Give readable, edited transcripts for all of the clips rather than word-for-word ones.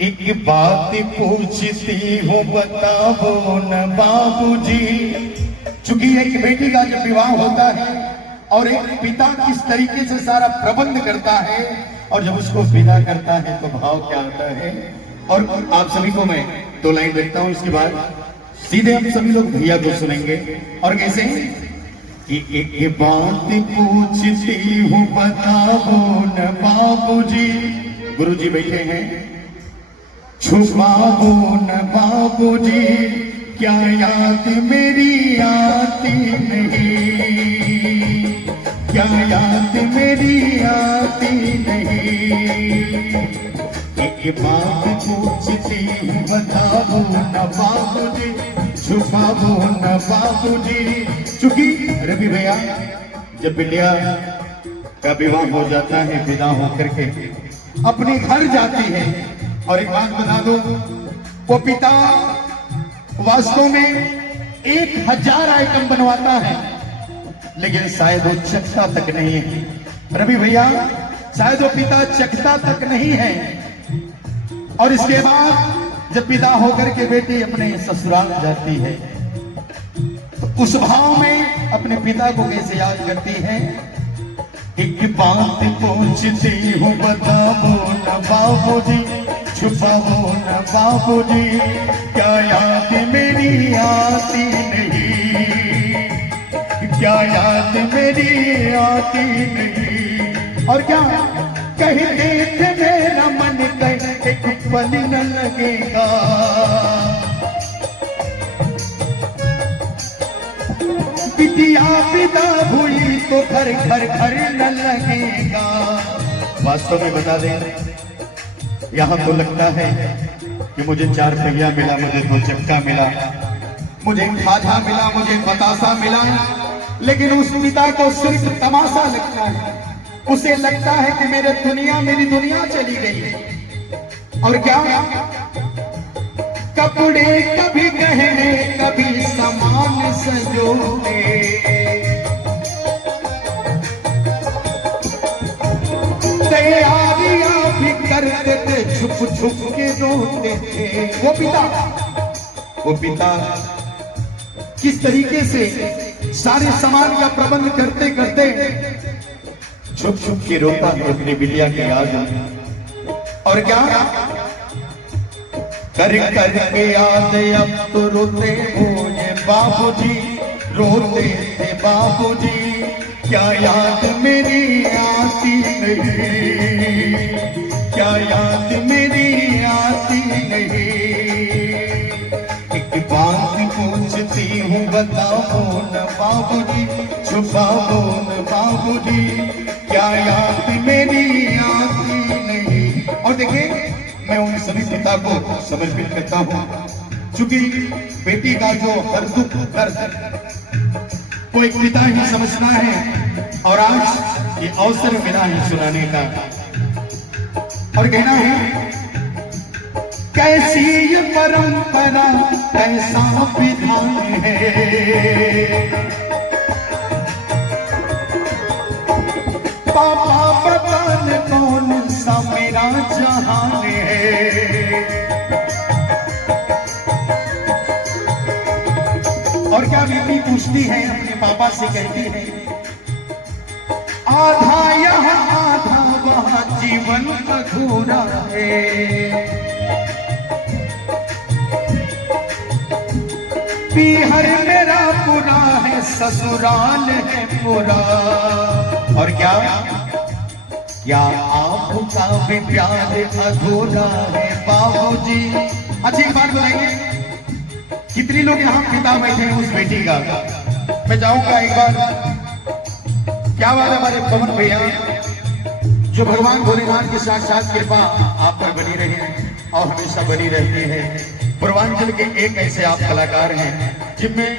एक बात पूछती हूँ बताओ न बाबूजी। चूंकि एक बेटी का जब विवाह होता है और एक पिता किस तरीके से सारा प्रबंध करता है और जब उसको विदा करता है तो भाव क्या आता है। और आप सभी को मैं 2 लाइन लिखता हूँ, उसके बाद सीधे हम सभी लोग भैया को सुनेंगे। और कैसे कि एक बात पूछती हूँ बताओ न बाबूजी। गुरुजी बैठे हैं। छुपाओ न बाबूजी क्या याद मेरी आती नहीं, क्या याद मेरी आती नहीं। एक बात पूछती हूँ बताओ न बाबूजी, छुपाओ न बाबूजी। चूंकि रवि भैया जब बिटिया का विवाह हो जाता है, विदा होकर के अपने घर जाती है, और एक बात बता दो, वो पिता वास्तव में 1000 आइटम बनवाता है, लेकिन शायद वो चखता तक नहीं है। रवि भैया शायद वो पिता चखता तक नहीं है। और इसके बाद जब पिता होकर के बेटी अपने ससुराल जाती है तो उस भाव में अपने पिता को कैसे याद करती है। एक बात पूछती हूँ बताओ न बाबूजी, छुपाओ न बाबूजी क्या याद मेरी आती नहीं, क्या याद मेरी आती नहीं। और क्या कहते थे मेरा मन कहे एक पल न लगेगा, बिटिया विदा हुई तो घर घर घर न लगेगा। वास्तव में बता दें, यहाँ तो लगता है कि मुझे 4 पहिया मिला, मुझे 2 चक्का मिला, मुझे खाजा मिला, मुझे बतासा मिला, लेकिन उस पिता को सिर्फ तमाशा लगता है। उसे लगता है कि मेरी दुनिया चली गई। और क्या कपड़े कभी गहने कभी सामान संजोते, तैयारियां भी करते थे, छुप छुप के रोते थे। वो पिता किस तरीके से सारे सामान का प्रबंध करते करते छुप छुप के रोता है अपनी बिटिया की याद में। और क्या कर कर के याद अब तो रोते हो ये बाबूजी, रोते थे बाबूजी क्या याद मेरी आती नहीं, क्या याद मेरी आती नहीं। एक बात पूछती हूँ बताओ न बाबूजी, छुपाओ न बाबूजी क्या याद मेरी आती नहीं। और देखिए, मैं उन सभी पिता को समर्पित करता हूँ, क्योंकि बेटी का जो हर दुख दर्द वो एक पिता ही समझना है। और आज ये अवसर मिला है सुनाने का, और कहना है कैसी ये परंपरा कैसा विधान है, पापा पता न कौन सा मेरा जहान है। और क्या बेटी पूछती है अपने पापा से, कहती है आधा यहाँ आधा वहाँ जीवन अधूरा है, पीहर मेरा पूरा है ससुराल है पूरा। और क्या आपका भी प्यार अधूरा है बाबूजी। अच्छा एक बात बताइए, कितने लोग यहाँ पिता बैठे हैं उस बेटी का। मैं चाहूंगा एक बार, क्या बात है हमारे पवन भैया, जो भगवान भोलेनाथ की साक्षात कृपा आप पर बनी रही और हमेशा बनी रहती है। पूर्वांचल के एक ऐसे आप कलाकार हैं जिनमें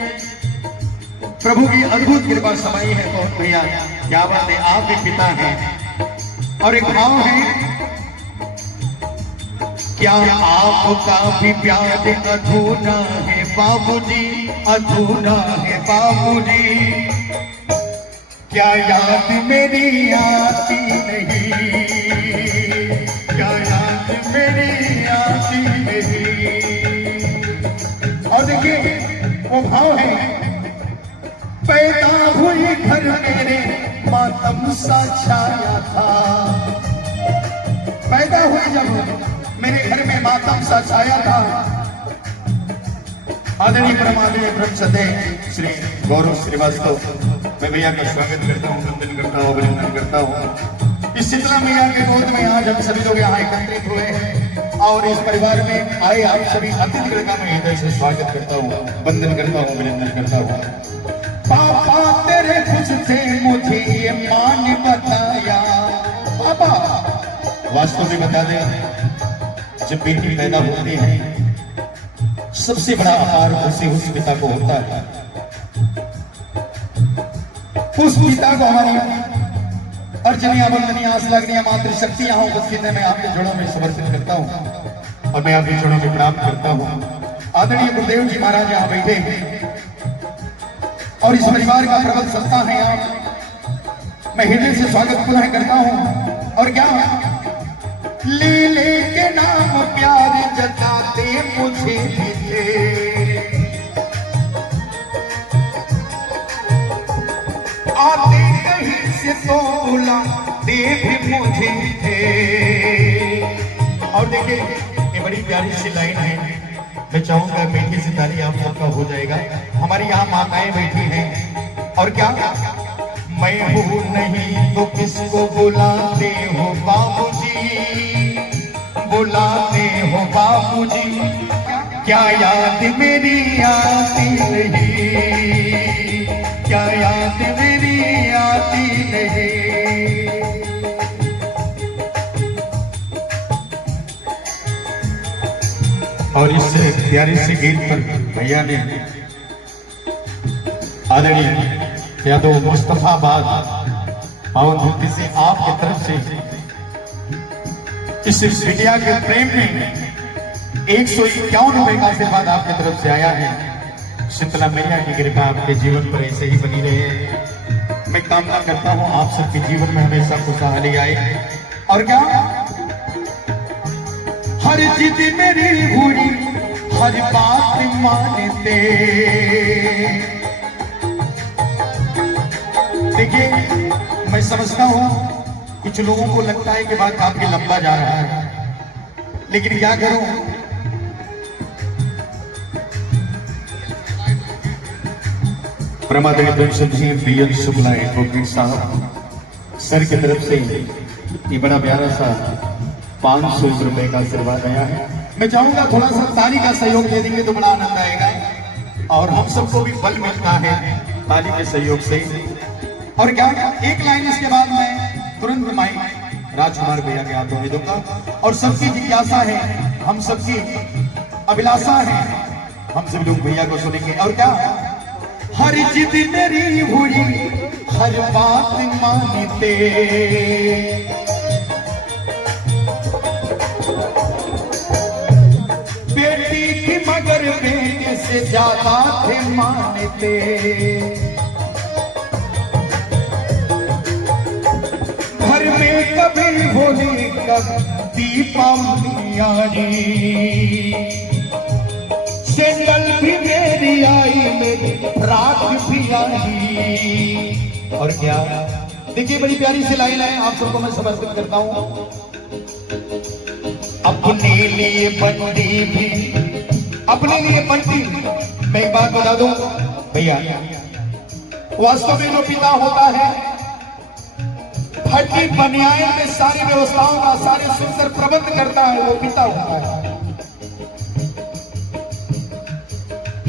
प्रभु की अद्भुत कृपा समाई है। पवन भैया क्या बात है, आप भी पिता हैं। और एक भाव है, क्या आपका भी प्यार अधूरा है बाबूजी, अधूरा है बाबूजी क्या याद मेरी आती नहीं, क्या याद मेरी आती नहीं। और देखिए वो भाव है, पैदा हुई घर मेरे मातम सा छाया था। पैदा हुई जब मेरे घर में मातम सा छाया था। आदरणीय परमादरणीय ब्रह्म सदे श्री गौरव श्रीवास्तव, मैं भैया का स्वागत करता हूँ, वंदन करता हूँ, अभिनंदन करता हूँ। इस शीतला मैया के गोद में आज हम सभी लोग यहाँ एकत्रित हुए हैं और इस परिवार में आए आप सभी अतिथिगण का मैं हृदय से स्वागत करता हूँ, वंदन करता हूँ, अभिनंदन करता हूँ। पापा तेरे खुश थे मुझे ये माँ ने बताया। पापा वास्तव में बता दे, जब बेटी पैदा होती है सबसे बड़ा आहार खुशी उस पिता को होता है। उस पिता को हमारी अर्चनीय वंदनीय आश्लाघनीय मातृशक्ति यहाँ उपस्थित है, मैं आपके जोड़ों में समर्पित करता हूँ और मैं आपके जोड़ों में प्रणाम करता हूँ। आदरणीय गुरुदेव जी महाराज यहाँ बैठे हैं और इस परिवार का प्रबल सत्ता है आप, मैं हृदय से स्वागत पुनः करता हूँ। और क्या लीले के नाम प्यार जताते मुझे मिले, आते कहीं से तो बुलाते भी मुझे थे। और देखिए ये बड़ी प्यारी सी लाइन है, मैं चाहूंगा मीठी सी ताली आप सबका हो जाएगा। हमारी यहाँ माताएं बैठी हैं और क्या, मैं हूँ नहीं तो किसको बुलाते हो बाबूजी, बुलाते हो बाबूजी। क्या याद मेरी आती नहीं, क्या याद मेरी आती नहीं। और इस प्यारे से गीत पर भैया ने आदरणीय यादव मुस्तफाबाद पावन धरती से आपकी तरफ से इस बिटिया के प्रेम में 151 रुपए का आशीर्वाद आपकी तरफ से आया है। शीतला मैया की कृपा आपके जीवन पर ऐसे ही बनी रहे। मैं कामना करता हूं आप सबके जीवन में हमेशा खुशहाली आए। और क्या, हर जिद मेरी हुई हर बात मानते। देखिए मैं समझता हूं कुछ लोगों को लगता है कि बात काफी लंबा जा रहा है, लेकिन क्या करूं, परमादरणीय प्रेमचंद जी बीएन शुक्ला एडवोकेट साहब सर की तरफ से ये बड़ा प्यारा सा 500 रुपए का आशीर्वाद आया है। मैं चाहूंगा थोड़ा सा ताली का सहयोग दे देंगे तो बड़ा आनंद आएगा और हम सबको भी बल मिलता है ताली के सहयोग से। और क्या, एक लाइन इसके बाद मैं तुरंत माइक राजकुमार भैया के हाथों में दूंगा। और सबकी जिज्ञासा है, हम सबकी अभिलाषा है, हम सब लोग भैया को सुनेंगे। और क्या, हर जिद मेरी हुई हर बात मानते। बेटी थी मगर बेटे से ज्यादा थे मानते। घर में कभी होली कब दीपावली आई, सेंडल भी मेरी आई मेरी रात भी आई। और क्या, देखिए बड़ी प्यारी सी लाइन है, आप सबको मैं समर्पित करता हूं। अपने लिए बंदी भी, अपने लिए बंदी। मैं एक बात बता दूं भैया, वास्तव में जो पिता होता है फटी बनियान में सारी व्यवस्थाओं का सारे सुंदर प्रबंध करता है, वो पिता होता है।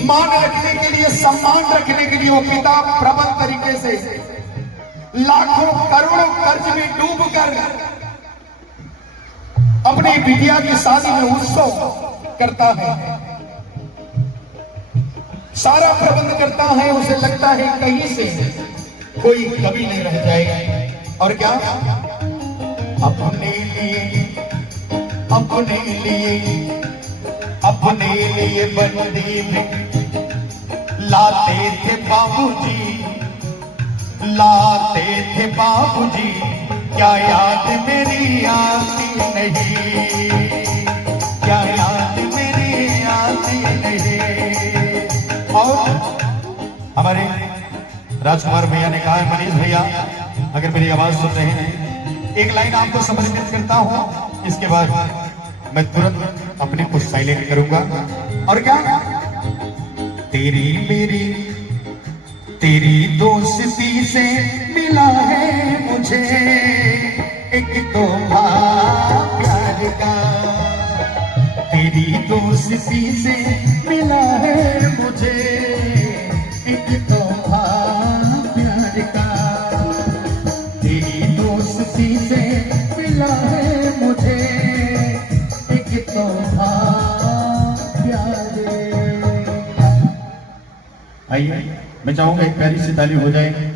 मान रखने के लिए, सम्मान रखने के लिए वो पिता प्रबल तरीके से लाखों करोड़ों कर्ज में डूब कर अपनी बिटिया की शादी में उत्सव करता है, सारा प्रबंध करता है। उसे लगता है कहीं से कोई कमी नहीं रह जाए। और क्या, अपने लिए, अपने लिए, अपने लिए बंदी भी लाते थे बाबूजी, लाते थे बाबूजी। क्या याद मेरी आती नहीं, क्या राजकुमार भैया ने कहा है, मनीष भैया अगर मेरी आवाज सुन रहे हैं, एक लाइन आपको समर्पित करता हूं, इसके बाद मैं तुरंत अपने को साइलेंट करूंगा। और क्या, तेरी मेरी तेरी दोस्ती से मिला है मुझे एक तोहफा प्यार का, तेरी दोस्ती से मिला है मुझे एक तोहफा प्यार का, तेरी दोस्ती से मिला है मुझे एक तोहफा प्यार का। आइए मैं चाहूंगा एक प्यारी सी ताली हो जाए